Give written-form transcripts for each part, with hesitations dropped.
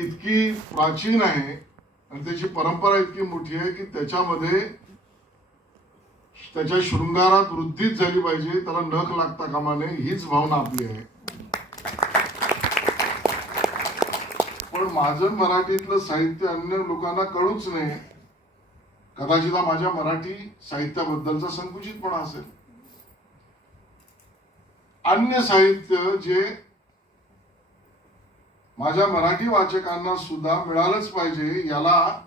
इतकी प्राचीन आहे आणि त्याची परंपरा इतकी मोठी आहे की त्याच्यामध्ये त्याच्या शृंगारात वृद्धीच झाली पाहिजे, त्याला नख लागता कामा नये, हीच भावना आपली आहे. पण माझं मराठीतलं साहित्य अन्य लोकांना कळूच नाही. कदाचित माझ्या मराठी साहित्याबद्दलचा संकुचितपणा असेल. अन्य साहित्य जे माझ्या मराठी वाचकांना सुद्धा मिळालंच पाहिजे याला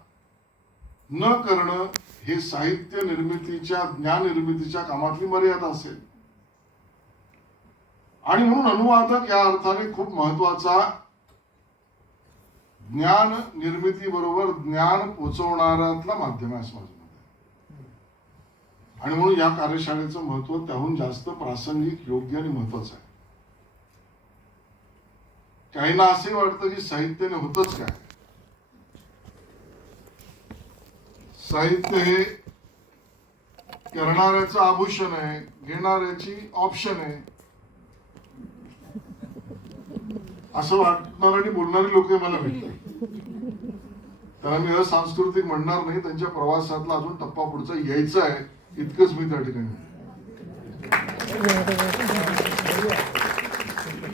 न करणं हे साहित्य निर्मितीच्या ज्ञान निर्मितीच्या कामातली मर्यादा असेल. आणि म्हणून अनुवादक या अर्थाने खूप महत्वाचा ज्ञान निर्मिती बरोबर ज्ञान पोचवणाऱ्यातला माध्यम आहे असं माझं मत आहे. आणि म्हणून या कार्यशाळेचं महत्व त्याहून जास्त प्रासंगिक, योग्य आणि महत्वाचं आहे. काहींना असे वाटतं की साहित्याने होतच काय. साहित्य हे करणाऱ्याचं आभूषण आहे, घेणाऱ्याची ऑप्शन आहे असं वाटणार आणि बोलणारी लोक मला भेटले. त्याला मी असांस्कृतिक म्हणणार नाही, त्यांच्या प्रवासातला अजून टप्पा पुढचा यायचा आहे इतकंच मी त्या ठिकाणी.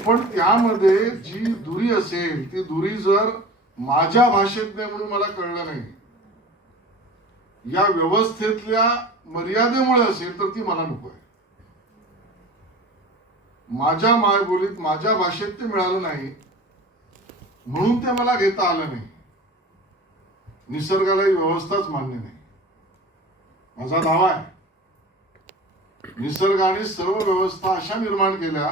पण त्यामध्ये जी दुरी असेल ती दुरी जर माझ्या भाषेत नाही म्हणून मला कळलं नाही, या व्यवस्थेतल्या मर्यादेमुळे असेल तर ती मला नको आहे. माझ्या मायबोलीत माझ्या भाषेत ते मिळालं नाही म्हणून ते मला घेता आलं नाही. निसर्गाला ही व्यवस्थाच मान्य नाही. माझा दावा आहे निसर्गाने सर्व व्यवस्था अशा निर्माण केल्या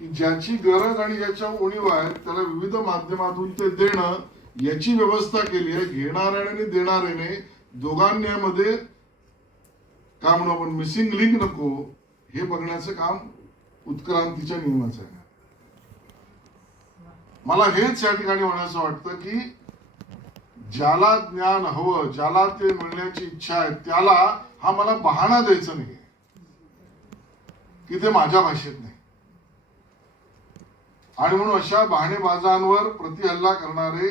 की ज्याची गरज आणि ज्याच्या उणीव आहे त्याला विविध माध्यमातून ते देणं याची व्यवस्था केली आहे. घेणाऱ्याने आणि देणाऱ्याने दोघांमध्ये काय म्हणू आपण मिसिंग लिंक नको हे बघण्याचं काम उत्क्रांतीच्या नियमाचं आहे. मला हेच या ठिकाणी म्हणायचं वाटतं की ज्याला ज्ञान हवं, ज्याला ते मिळण्याची इच्छा आहे त्याला हा मला बहाणा द्यायचा नाही की ते माझ्या भाषेत नाही. आणि म्हणून अशा बहाणेबाजांवर प्रतिहल्ला करणारे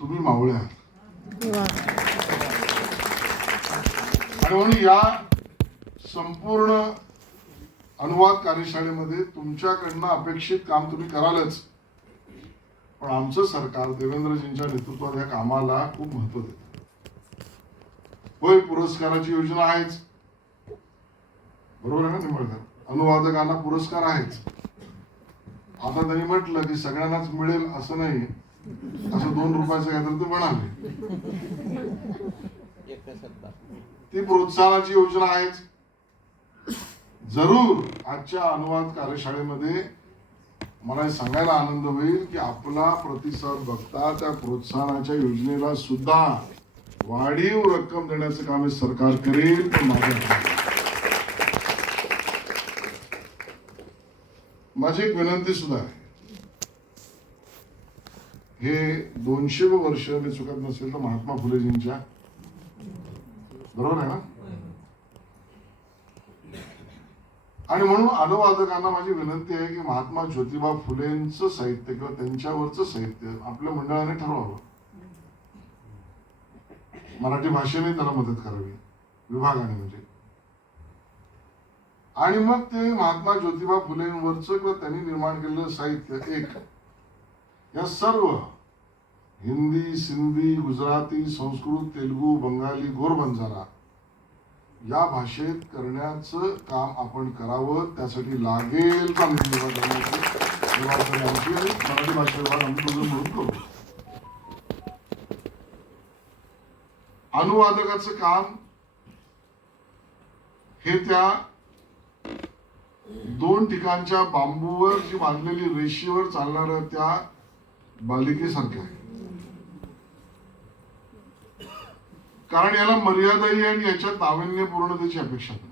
तुम्ही मावळे आहात. आणि म्हणून या संपूर्ण अनुवाद कार्यशाळेमध्ये तुमच्याकडनं अपेक्षित काम तुम्ही करालच, पण आमचं सरकार देवेंद्रजींच्या नेतृत्वात या कामाला खूप महत्व देतं. होय, पुरस्काराची योजना आहेच, बरोबर आहे ना निंबाळकर? अनुवादकांना पुरस्कार आहेच. आता त्यांनी म्हटलं की सगळ्यांनाच मिळेल असं नाही, असं 2 रुपयाचं काहीतरी ते म्हणाले. ती प्रोत्साहनाची योजना आहेच. जरूर आजच्या अनुवाद कार्यशाळेमध्ये मला हे सांगायला आनंद होईल की आपला प्रतिसाद बघता त्या प्रोत्साहनाच्या योजनेला सुद्धा वाढीव रक्कम देण्याचं काम हे सरकार करेल. पण माझी एक विनंती सुद्धा आहे. हे 200 वर्ष मी चुकत नसेल तर महात्मा फुलेजींच्या, बरोबर आहे ना? आणि म्हणून अनुवादकांना माझी विनंती आहे की महात्मा ज्योतिबा फुलेंचं साहित्य किंवा त्यांच्यावरचं साहित्य आपल्या मंडळाने ठरवावं. मराठी भाषेने त्याला मदत करावी, विभागाने म्हणजे. आणि मग ते महात्मा ज्योतिबा फुलेंवरचं किंवा त्यांनी निर्माण केलेलं साहित्य एक या सर्व हिंदी, सिंधी, गुजराती, संस्कृत, तेलुगू, बंगाली, गोरबंजारा या भाषेत करण्याचं काम आपण करावं. त्यासाठी लागेल का मराठी भाषा विभाग आम्ही म्हणून करू. अनुवादकाचं काम हे त्या 2 ठिकाणच्या बांबूवर जी बांधलेली रेषेवर चालणाऱ्या त्या बालिकेसारखे आहे. कारण याला मर्यादाही आणि याच्या नाविन्यपूर्णतेची अपेक्षा नाही.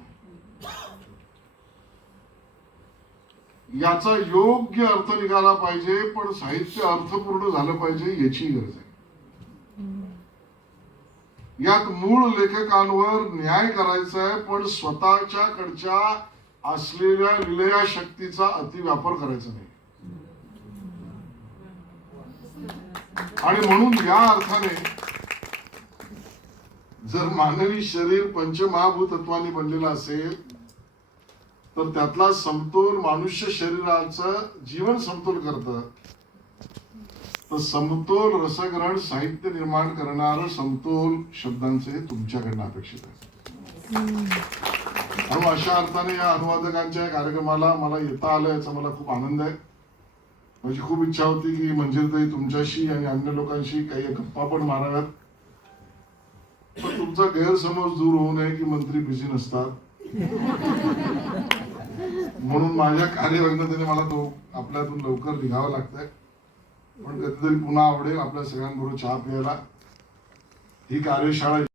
याचा योग्य अर्थ निघाला पाहिजे, पण साहित्य अर्थपूर्ण झालं पाहिजे याची गरज आहे. यात मूळ लेखकांवर न्याय करायचा आहे, पण स्वतःच्याकडच्या असलेल्या विलया शक्तीचा अतिवापर करायचा नाही. आणि म्हणून या अर्थाने जर मानवी शरीर पंचमहाभूत तत्वांनी बनलेलं असेल तर त्यातला समतोल मनुष्य शरीराचं जीवन समतोल करतं. तर समतोल रसग्रहण साहित्य निर्माण करणारं समतोल शब्दांचे तुमच्याकडनं अपेक्षित आहे. म्हणून अशा अर्थाने या अनुवादकांच्या कार्यक्रमाला मला येता आलं याचा मला खूप आनंद आहे. माझी खूप इच्छा होती की मंजिरीताई तुमच्याशी आणि अन्य लोकांशी काही गप्पा पण माराव्यात, पण तुमचा गैरसमज दूर होऊ नये की मंत्री बिझी नसतात. म्हणून माझ्या कार्यवग्नतेने मला तो आपल्यातून लवकर निघावं लागतंय. पण कधीतरी पुन्हा आवडेल आपल्या सगळ्यांबरोबर चहा प्यायला. ही कार्यशाळा